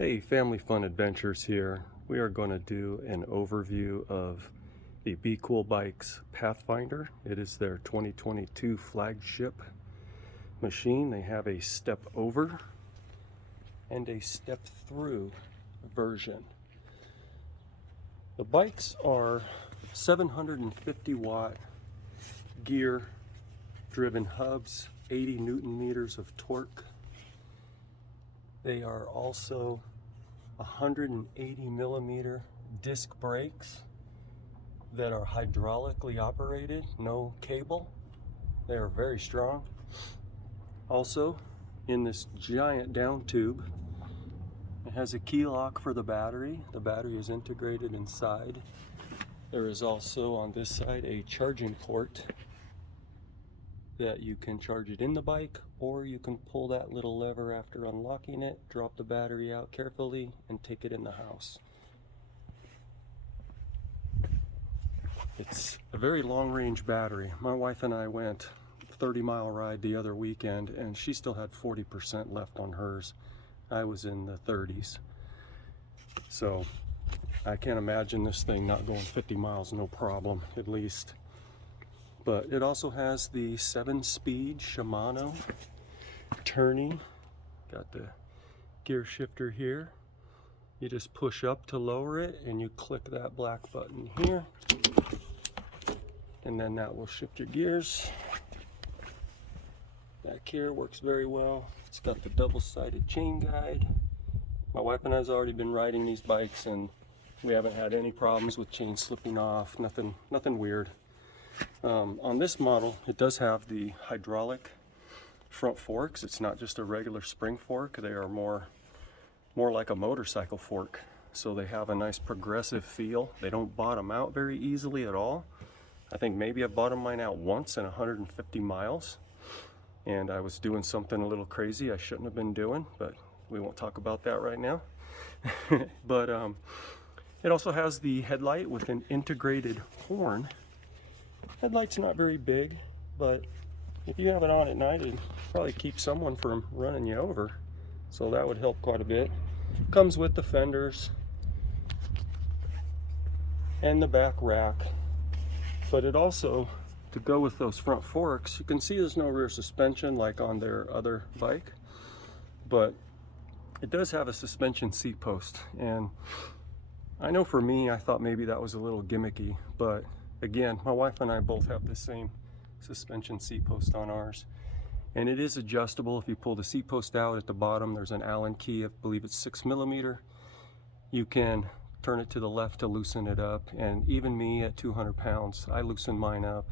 Hey, Family Fun Adventures here. We are going to do an overview of the Beecool Bikes Pathfinder. It is their 2022 flagship machine. They have a step over and a step through version. The bikes are 750 watt gear driven hubs, 80 Newton meters of torque. They are also 180 millimeter disc brakes that are hydraulically operated, no cable. They are very strong. Also, in this giant down tube, it has a key lock for the battery. The battery is integrated inside. There is also on this side a charging port that you can charge it in the bike, or you can pull that little lever after unlocking it, drop the battery out carefully, and take it in the house. It's a very long-range battery. My wife and I went a 30-mile ride the other weekend, and she still had 40% left on hers. I was in the 30s. So I can't imagine this thing not going 50 miles, no problem, at least. But it also has the 7-speed Shimano turning. Got the gear shifter here. You just push up to lower it, and you click that black button here, and then that will shift your gears. Back here works very well. It's got the double-sided chain guide. My wife and I has already been riding these bikes, and we haven't had any problems with chain slipping off. Nothing weird. On this model, it does have the hydraulic front forks. It's not just a regular spring fork. They are more like a motorcycle fork. So they have a nice progressive feel. They don't bottom out very easily at all. I think maybe I bottomed mine out once in 150 miles. And I was doing something a little crazy I shouldn't have been doing, but we won't talk about that right now. But it also has the headlight with an integrated horn. Headlight's not very big, but if you have it on at night, it'd probably keep someone from running you over. So that would help quite a bit. Comes with the fenders and the back rack. But it also, to go with those front forks, you can see there's no rear suspension like on their other bike. But it does have a suspension seat post. And I know for me, I thought maybe that was a little gimmicky, but again, my wife and I both have the same suspension seat post on ours. And it is adjustable. If you pull the seat post out at the bottom, there's an Allen key, I believe it's 6 millimeter. You can turn it to the left to loosen it up. And even me at 200 pounds, I loosen mine up.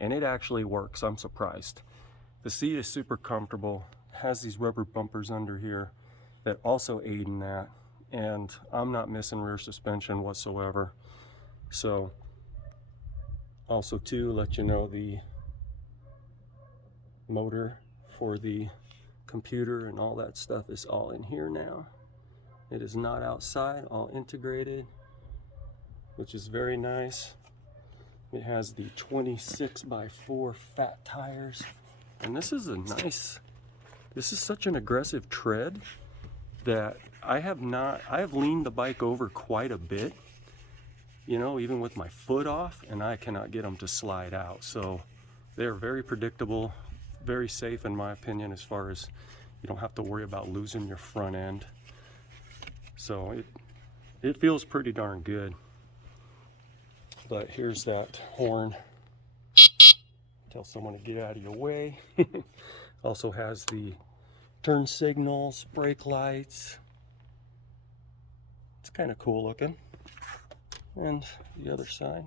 And it actually works, I'm surprised. The seat is super comfortable. It has these rubber bumpers under here that also aid in that. And I'm not missing rear suspension whatsoever. So, also to let you know, the motor for the computer and all that stuff is all in here now. It is not outside, all integrated, which is very nice. It has the 26x4 fat tires, and this is such an aggressive tread that I have leaned the bike over quite a bit, you know, even with my foot off, and I cannot get them to slide out. So they're very predictable, very safe in my opinion, as far as you don't have to worry about losing your front end. So it feels pretty darn good. But here's that horn. Tell someone to get out of your way. Also has the turn signals, brake lights. It's kind of cool looking. And the other side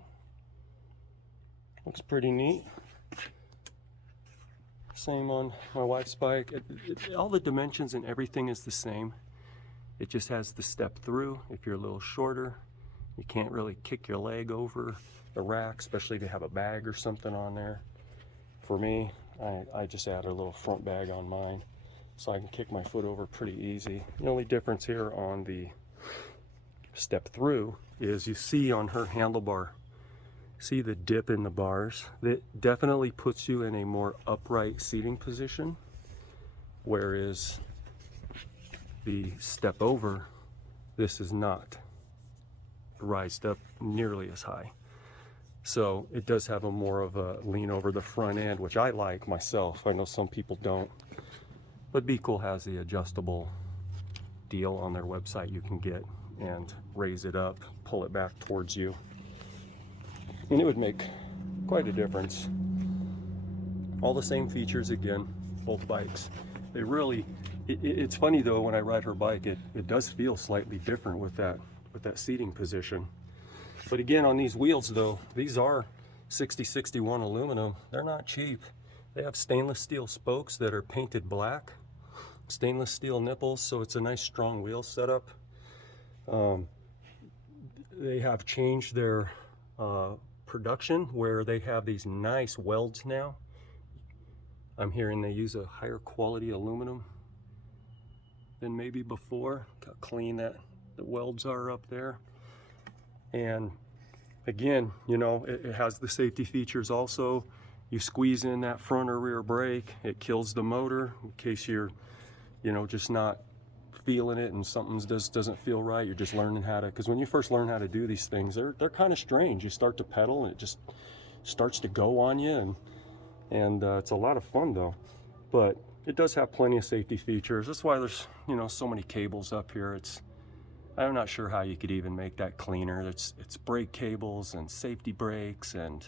looks pretty neat. Same on my wife's bike. All the dimensions and everything is the same. It just has the step through. If you're a little shorter, you can't really kick your leg over the rack, especially if you have a bag or something on there. For me, I just add a little front bag on mine so I can kick my foot over pretty easy. The only difference here on the step through is you see on her handlebar, see the dip in the bars? That definitely puts you in a more upright seating position, whereas the step over, this is not rised up nearly as high. So it does have a more of a lean over the front end, which I like myself. I know some people don't, but Beecool has the adjustable deal on their website you can get and raise it up, pull it back towards you, and it would make quite a difference. All the same features again, both bikes. They really, it's funny though, when I ride her bike, it does feel slightly different with that seating position. But again, on these wheels though, these are 6061 aluminum. They're not cheap. They have stainless steel spokes that are painted black, stainless steel nipples, so it's a nice strong wheel setup. They have changed their production where they have these nice welds now. I'm hearing they use a higher quality aluminum than maybe before. Look how clean the welds are up there. And again, you know, it has the safety features also. You squeeze in that front or rear brake, it kills the motor in case you're, you know, just not feeling it and something doesn't feel right. You're just learning how to, because when you first learn how to do these things, they're kind of strange. You start to pedal and it just starts to go on you, and it's a lot of fun though. But it does have plenty of safety features. That's why there's, you know, so many cables up here. I'm not sure how you could even make that cleaner. It's brake cables and safety brakes and,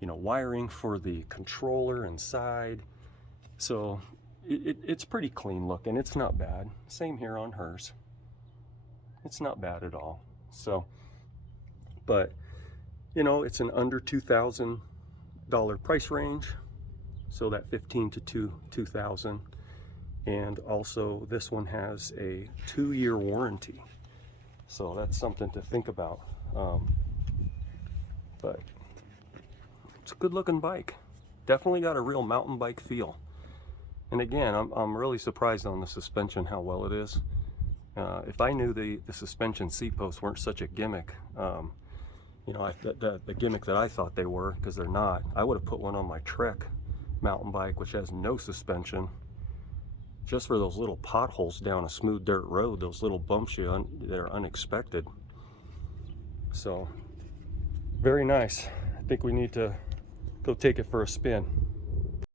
you know, wiring for the controller inside. So it's pretty clean looking. It's not bad. Same here on hers. It's not bad at all. So, but you know, it's an under $2,000 price range. So that 15 to 2,000. And also this one has a 2-year warranty. So that's something to think about. But it's a good looking bike. Definitely got a real mountain bike feel. And again, I'm really surprised on the suspension, how well it is. If I knew the suspension seat posts weren't such a gimmick, you know, the gimmick that I thought they were, because they're not, I would have put one on my Trek mountain bike, which has no suspension, just for those little potholes down a smooth dirt road, those little bumps that are unexpected. So, very nice. I think we need to go take it for a spin.